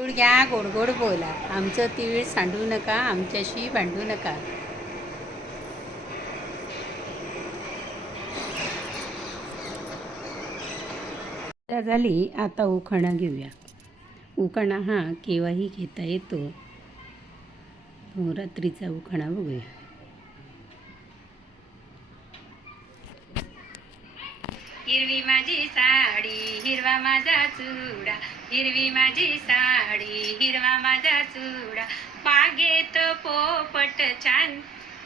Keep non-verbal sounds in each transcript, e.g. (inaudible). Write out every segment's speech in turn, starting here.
गोड घ्या गोड गोड बोला. आमचं तीळ सांडू नका आमच्याशी भांडू नका. झाली आता उखाणा घेऊया. उखाणा हा केव्हाही घेता येतो. रात्रीचा उखाणा बघूया. हिरवी माझी साडी हिरवा माझा चुडा. हिरवी माझी साडी हिरवा माझा चुडा. बागेत पोपट छान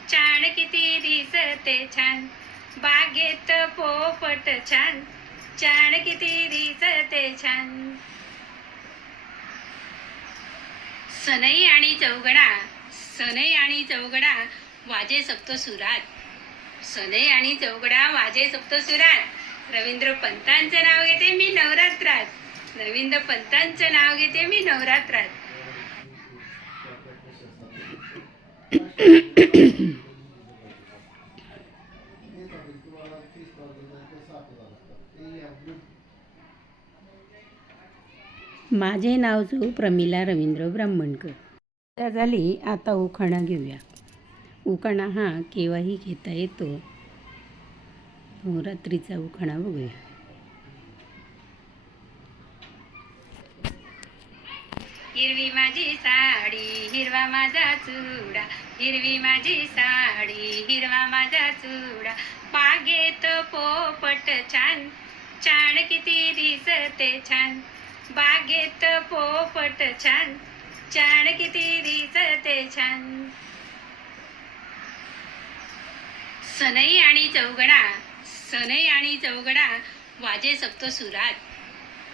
छान किती दिसते छान. बागेत पोपट छान छान किती दिसते छान. सनई आणि चौगडा सनई आणि चौगडा वाजे सप्त सुरात. सनई आणि चौगडा वाजे सप्त सुरात. रवींद्र पंतांचं नाव घेते मी नवरात्रात. रवींद्र पंतांचं नाव घेते मी नवरात्रात. माझे नाव जो प्रमिला रवींद्र ब्राह्मणकर. त्या झाली आता उखाणा घेऊया. उखाणा हा केव्हाही घेता येतो? तो रात्रीचा उखाणा बघूया. हिरवी माझी साडी हिरवा माझा चुडा. हिरवी माझी साडी हिरवा माझा चुडा. बागेत पोपट छान छान किती दिसते छान. बागेत पोपट छान छान किती दिसते छान. सनई आणि चौगणा सनई आणि चौगडा वाजे सप्त सुरात.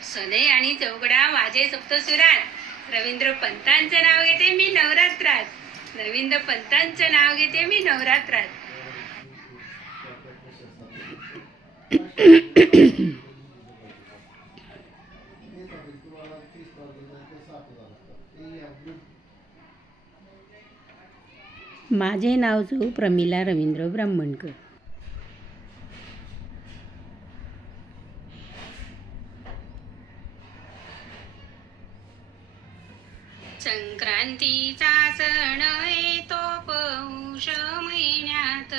सनई आणि चौगडा वाजे सप्त सुरात. रवींद्र पंतांचं नाव घेते मी नवरात्रात. रवींद्र पंतांचं नाव घेते मी नवरात्रात. माझे नाव जो प्रमिला रवींद्र ब्राह्मणकर. संक्रांतीचा सण येतो पौष महिन्यात.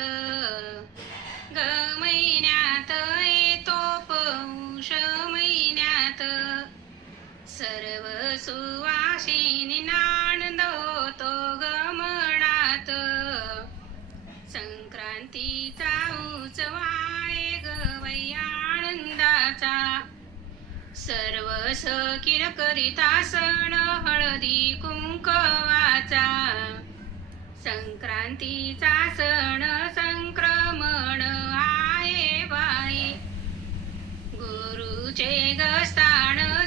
ग महिन्यात येतो पौष महिन्यात. सर्व सुवासिनी आनंद होतो गमनात. संक्रांतीचा उत्सव आहे गवई आनंदाचा. सर्व सखीन करिता सण हळदी कुंकवाचा. संक्रांतीचा सण संक्रमण आहे बाई. गुरुचे गस्तान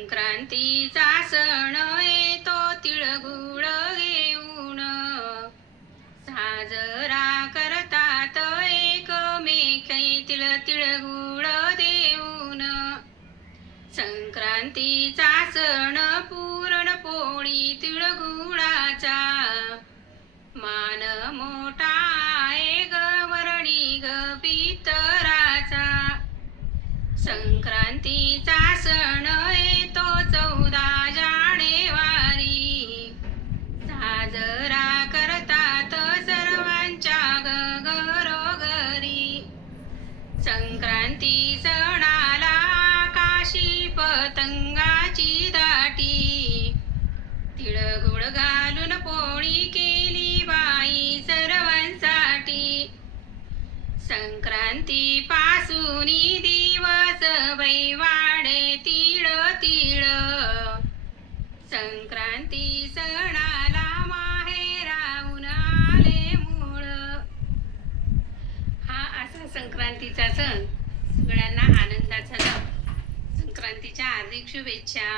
संक्रांतीचा सण येतो तिळगुळ घेऊन. साजरा करतात एकमेकैतील तिळगुळ देऊन. संक्रांतीचा सण पू सण सगळ्यांना आनंदाचा संक्रांतीच्या हार्दिक शुभेच्छा.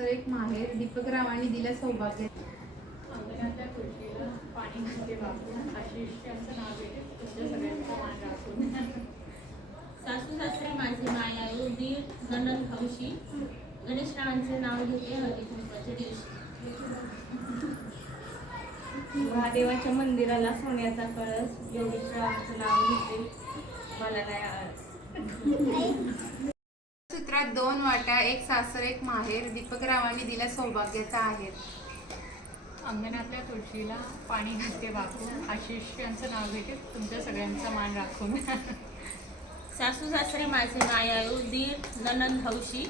तर एक माहेर दीपकराव आणि दिला सौभाग्य. अंगणातल्या तुळशीला पाणी वापरून. नाव घेते तुमच्या सगळ्यांचा मान राखून. सासू सासरे माझे मायाळू दीर ननंद हौशी. गणेशरावांचे नाव घेते हळदी कुंकवाच्या दिवशी. महादेवाच्या मंदिराला सोन्याचा कळस योगेश्वरांचं नाव घेते. मला नाही (laughs) सूत्रात दोन वाट्या एक सासर एक माहेर दीपकराव आणि दिला सौभाग्याचा आहे. अंगणातल्या तुळशीला पाणी घातले वापरून आशिष्यांचं नाव घेते. तुमच्या सगळ्यांचा मान राखून. सासू सासरे माझे मायाळू दीर ननंद हौशी.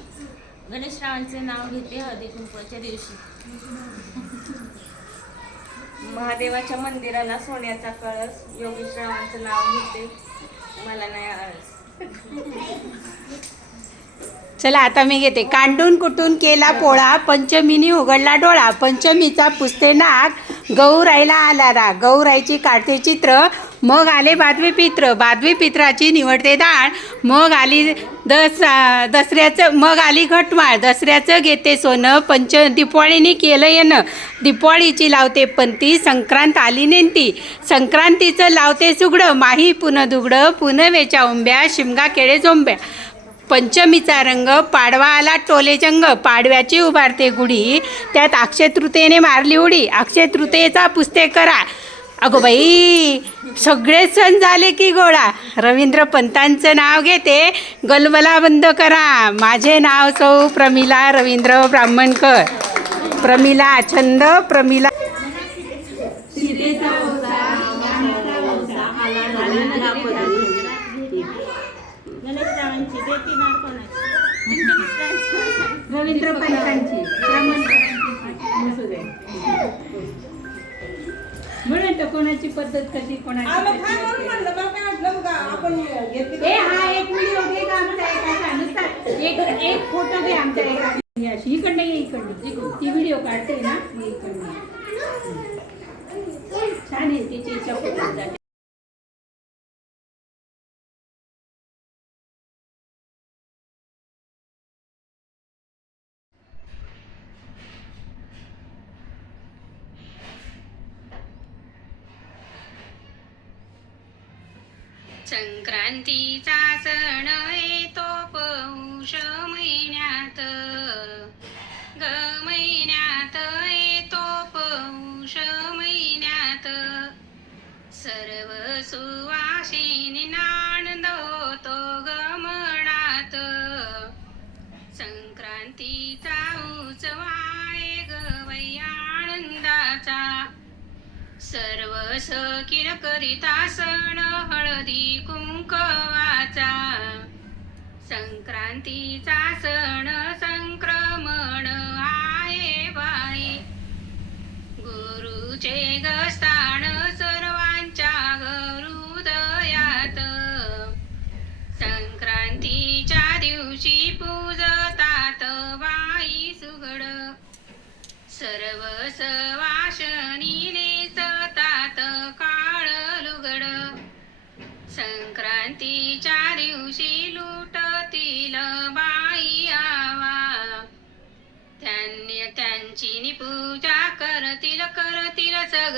गणेशरावांचे नाव घेते हळदी कुंकवाच्या दिवशी. महादेवाच्या मंदिराला सोन्याचा कळस योगेश्वरावांचं नाव घेते. मला नाही आवडत. चला आता मी घेते. कांडून कुटून केला पोळा पंचमीनी उघडला डोळा पंचमीचा पुसते नाक गौराईला आला राग गौराईची काढते चित्र मग आले बादवी पित्र. बादवी पित्राची निवडते डाळ मग आली दस दसऱ्याचं मग आली घटमाळ. दसऱ्याचं घेते सोनं पंच दिपाळीनी केलं येणं. दिपाळीची लावते पंती संक्रांत आली नेंती. संक्रांतीचं लावते सुगडं माही पुन दुगडं पुनवेच्या उंब्या शिमगा केळे झोंब्या. पंचमीचा रंग पाडवा आला टोले जंग पाडव्याची उभारते गुढी. त्यात अक्षय तृतीयेने मारली उडी. अक्षय तृतीयेचा पुसते करा. अगो बाई सगळे सण झाले की गोळा. रवींद्र पंतांचं नाव घेते. गलबला बंद करा. माझे नाव सौ प्रमिला रवींद्र ब्राह्मणकर. प्रमिला छंद प्रमिला गणेशरावांची बेटी नाव कोणाची? रवींद्र पंतांची म्हणून तर कोणाची पद्धत कशी कोणाची हा एक व्हिडिओ घे का आमचा एकाचा. नुसता एक एक फोटो घे आमच्या एका अशी इकडनं ये इकडनं. ती व्हिडिओ काढते ना इकडनं. छान आहे तिची इच्छा संक्रांतीचा सण येतो पौष महिन्यात. ग महिन्यात येतो पौष महिन्यात. सर्व सुवासिनी आनंद होतो गमनात. संक्रांतीचा उत्सव आहे ग आनंदाचा. सर्व सकिर करिता संक्रांतीचा सण संक्रमण आहे बाई. गुरुचे गस्थान सर्वांच्या हृदयात. संक्रांतीच्या दिवशी पूजतात बाई सुगड. सर्व सवाशनी नेसतात काळ लुगड. संक्रांतीच्या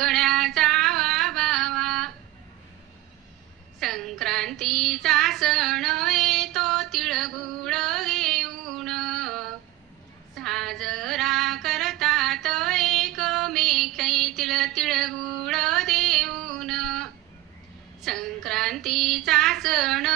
घड्याचा बावा संक्रांतीचा सण येतो तिळगुळ घेऊन. साजरा करतात एकमेकै तिळ तिळगुळ देऊन. संक्रांतीचा सण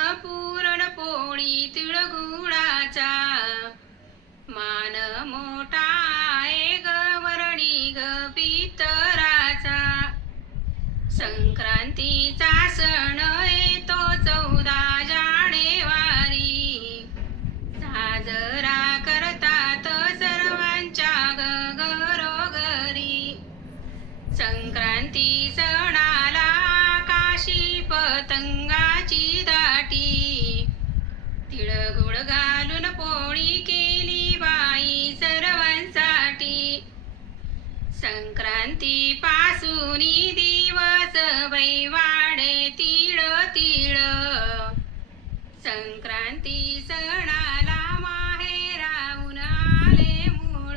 संक्रांती सणाला माहेराहून आले मूळ.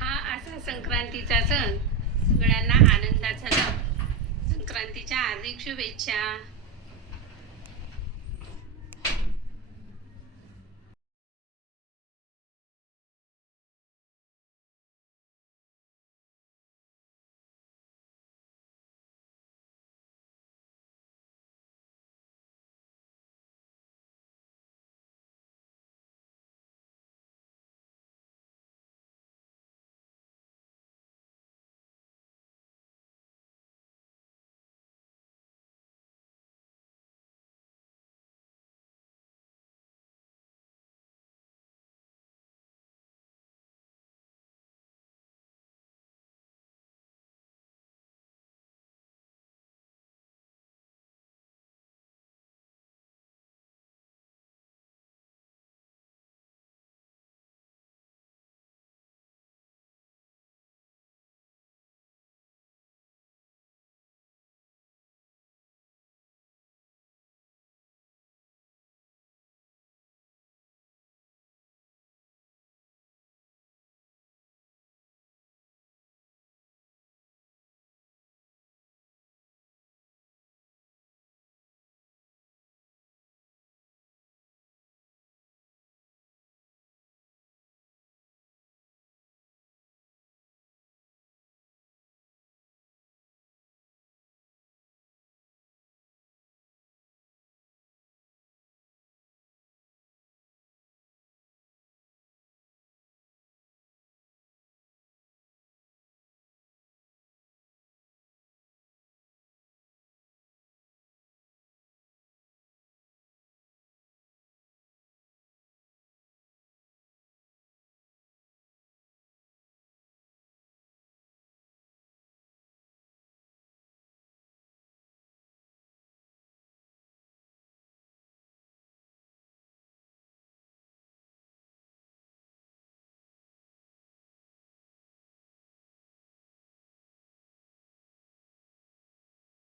हा असा संक्रांतीचा सण. सगळ्यांना आनंदाचा संक्रांतीच्या हार्दिक शुभेच्छा.